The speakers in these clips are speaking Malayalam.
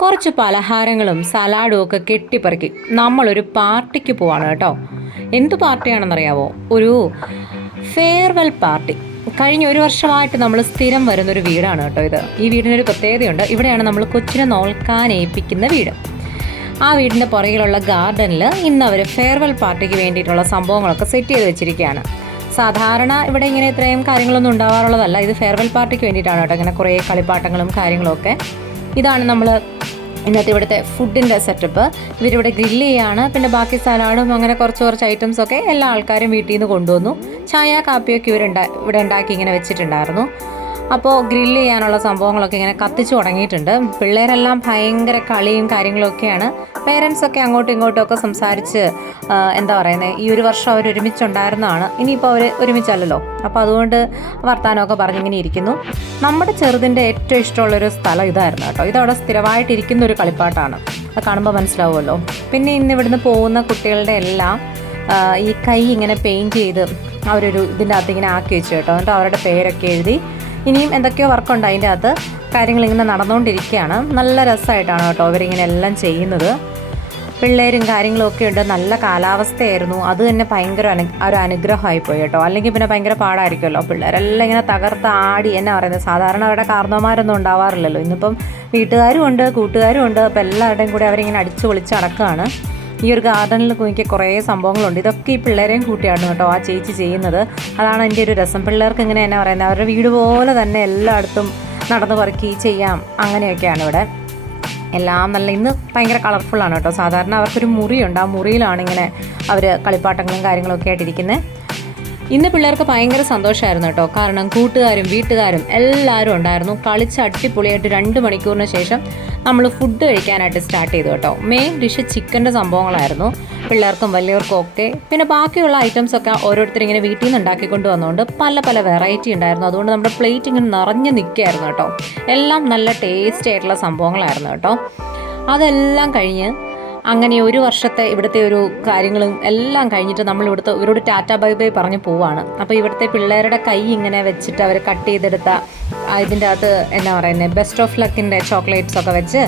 കുറച്ച് പലഹാരങ്ങളും സലാഡും ഒക്കെ കെട്ടിപ്പറക്കി നമ്മളൊരു പാർട്ടിക്ക് പോവാണ് കേട്ടോ. എന്ത് പാർട്ടിയാണെന്നറിയാവോ? ഒരു ഫെയർവെൽ പാർട്ടി. കഴിഞ്ഞ ഒരു വർഷമായിട്ട് നമ്മൾ സ്ഥിരം വരുന്നൊരു വീടാണ് കേട്ടോ ഇത്. ഈ വീടിനൊരു പ്രത്യേകതയുണ്ട്. ഇവിടെയാണ് നമ്മൾ കൊച്ചിനെ നോക്കാൻ ഏൽപ്പിക്കുന്ന വീട്. ആ വീടിന്റെ പുറകിലുള്ള ഗാർഡനിൽ ഇന്ന് അവർ ഫെയർവെൽ പാർട്ടിക്ക് വേണ്ടിയിട്ടുള്ള സംഭവങ്ങളൊക്കെ സെറ്റ് ചെയ്ത് വെച്ചിരിക്കുകയാണ്. സാധാരണ ഇവിടെ ഇങ്ങനെ ഇത്രയും കാര്യങ്ങളൊന്നും ഉണ്ടാവാറുള്ളതല്ല. ഇത് ഫെയർവെൽ പാർട്ടിക്ക് വേണ്ടിയിട്ടാണ് കേട്ടോ ഇങ്ങനെ കുറേ കളിപ്പാട്ടങ്ങളും കാര്യങ്ങളും ഒക്കെ ഇതാണ് നമ്മൾ ഇന്നത്തെ ഇവിടുത്തെ ഫുഡിന്റെ സെറ്റപ്പ് ഇവരിവിടെ ഗ്രില്ല് ചെയ്യാണ്. പിന്നെ ബാക്കി സലാഡും അങ്ങനെ കുറച്ച് കുറച്ച് ഐറ്റംസ് ഒക്കെ എല്ലാ ആൾക്കാരും വീട്ടിൽ നിന്ന് കൊണ്ടുവന്നു. ചായ കാപ്പിയൊക്കെ ഇവരുണ്ടാ ഇവിടെ ഉണ്ടാക്കി ഇങ്ങനെ വെച്ചിട്ടുണ്ടായിരുന്നു. അപ്പോൾ ഗ്രില്ല് ചെയ്യാനുള്ള സംഭവങ്ങളൊക്കെ ഇങ്ങനെ കത്തിച്ചു തുടങ്ങിയിട്ടുണ്ട്. പിള്ളേരെല്ലാം ഭയങ്കര കളിയും കാര്യങ്ങളൊക്കെയാണ്. പേരൻസൊക്കെ അങ്ങോട്ടും ഇങ്ങോട്ടും ഒക്കെ സംസാരിച്ച് എന്താ പറയുന്നത് ഈ ഒരു വർഷം അവർ ഒരുമിച്ചുണ്ടായിരുന്നതാണ്. ഇനിയിപ്പോൾ അവർ ഒരുമിച്ചല്ലല്ലോ. അപ്പോൾ അതുകൊണ്ട് വർത്തമാനമൊക്കെ പറഞ്ഞിങ്ങനെ ഇരിക്കുന്നു. നമ്മുടെ ചെറുതിന്റെ ഏറ്റവും ഇഷ്ടമുള്ളൊരു സ്ഥലം ഇതായിരുന്നു കേട്ടോ. ഇതവിടെ സ്ഥിരമായിട്ടിരിക്കുന്ന ഒരു കളിപ്പാട്ടാണ്. അത് കാണുമ്പോൾ മനസ്സിലാവുമല്ലോ. പിന്നെ ഇന്ന് ഇവിടുന്ന് പോകുന്ന കുട്ടികളുടെ എല്ലാം ഈ കൈ ഇങ്ങനെ പെയിന്റ് ചെയ്ത് അവരൊരു ഇതിന്റെ അകത്ത് ഇങ്ങനെ ആക്കി വെച്ചു കേട്ടോ. എന്നിട്ട് അവരുടെ പേരൊക്കെ എഴുതി. ഇനിയും എന്തൊക്കെയോ വർക്കുണ്ട് അതിന്റെ അകത്ത്. കാര്യങ്ങൾ ഇങ്ങനെ നടന്നുകൊണ്ടിരിക്കുകയാണ്. നല്ല രസമായിട്ടാണ് കേട്ടോ അവരിങ്ങനെ എല്ലാം ചെയ്യുന്നത്. പിള്ളേരും കാര്യങ്ങളൊക്കെ ഉണ്ട്. നല്ല കാലാവസ്ഥയായിരുന്നു. അത് തന്നെ ഭയങ്കര അനു ഒരു അനുഗ്രഹമായി പോയി കേട്ടോ. അല്ലെങ്കിൽ പിന്നെ ഭയങ്കര പാടായിരിക്കുമല്ലോ പിള്ളേരെല്ലാം ഇങ്ങനെ തകർത്ത് ആടി എന്നാ പറയുന്നത്. സാധാരണ അവരുടെ കാർന്നോമാരൊന്നും ഉണ്ടാവാറില്ലല്ലോ. ഇന്നിപ്പം വീട്ടുകാരും ഉണ്ട് കൂട്ടുകാരും ഉണ്ട്. അപ്പോൾ എല്ലാവരുടെയും കൂടി അവരിങ്ങനെ അടിച്ചു പൊളിച്ച് നടക്കുകയാണ്. ഈ ഒരു ഗാർഡനിൽ എനിക്ക് കുറേ സംഭവങ്ങളുണ്ട്. ഇതൊക്കെ ഈ പിള്ളേരെയും കൂട്ടിയാണ് കേട്ടോ ആ ചേച്ചി ചെയ്യുന്നത്. അതാണ് എന്റെ ഒരു രസം. പിള്ളേർക്ക് ഇങ്ങനെ എന്നാ പറയുന്നത് അവരുടെ വീട് പോലെ തന്നെ എല്ലായിടത്തും നടന്നു പറക്കി ചെയ്യാം. അങ്ങനെയൊക്കെയാണ് ഇവിടെ. എല്ലാം നല്ല ഇന്ന് ഭയങ്കര കളർഫുള്ളാണ് കേട്ടോ. സാധാരണ അവർക്കൊരു മുറിയുണ്ട്. ആ മുറിയിലാണ് ഇങ്ങനെ അവർ കളിപ്പാട്ടങ്ങളും കാര്യങ്ങളൊക്കെ ആയിട്ടിരിക്കുന്നത് ഇന്ന് പിള്ളേർക്ക് ഭയങ്കര സന്തോഷമായിരുന്നു കേട്ടോ. കാരണം കൂട്ടുകാരും വീട്ടുകാരും എല്ലാവരും ഉണ്ടായിരുന്നു. കളിച്ച് അടിപൊളിയായിട്ട് രണ്ട് മണിക്കൂറിന് ശേഷം നമ്മൾ ഫുഡ് കഴിക്കാനായിട്ട് സ്റ്റാർട്ട് ചെയ്തു കേട്ടോ. മെയിൻ ഡിഷ് ചിക്കന്റെ സംഭവങ്ങളായിരുന്നു. പിള്ളേർക്കും വലിയവർക്കും ഒക്കെ. പിന്നെ ബാക്കിയുള്ള ഐറ്റംസ് ഒക്കെ ഓരോരുത്തർ ഇങ്ങനെ വീട്ടിൽ നിന്ന് ഉണ്ടാക്കിക്കൊണ്ട് വന്നുകൊണ്ട് പല പല വെറൈറ്റി ഉണ്ടായിരുന്നു. അതുകൊണ്ട് നമ്മുടെ പ്ലേറ്റ് ഇങ്ങനെ നിറഞ്ഞു നിൽക്കുകയായിരുന്നു കേട്ടോ. എല്ലാം നല്ല ടേസ്റ്റ് ആയിട്ടുള്ള സംഭവങ്ങളായിരുന്നു കേട്ടോ. അതെല്ലാം കഴിഞ്ഞ് അങ്ങനെ ഒരു വർഷത്തെ ഇവിടുത്തെ ഒരു കാര്യങ്ങളും എല്ലാം കഴിഞ്ഞിട്ട് നമ്മൾ ഇവിടുത്തെ ഇവരോട് ടാറ്റ ബൈ ബൈ പറഞ്ഞ് പോവാണ്. അപ്പോൾ ഇവിടുത്തെ പിള്ളേരുടെ കൈ ഇങ്ങനെ വെച്ചിട്ട് അവർ കട്ട് ചെയ്തെടുത്ത ഇതിന്റെ അകത്ത് എന്നാ പറയുന്നത് ബെസ്റ്റ് ഓഫ് ലക്കിന്റെ ചോക്ലേറ്റ്സ് ഒക്കെ വെച്ച്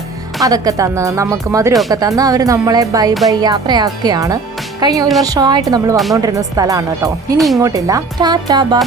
അതൊക്കെ തന്ന് നമുക്ക് മധുരമൊക്കെ തന്ന് അവർ നമ്മളെ ബൈ ബൈ യാത്രയാക്കുകയാണ്. കഴിഞ്ഞ ഒരു വർഷമായിട്ട് നമ്മൾ വന്നുകൊണ്ടിരുന്ന സ്ഥലമാണ് കേട്ടോ. ഇനി ഇങ്ങോട്ടില്ല. ടാറ്റ ബൈ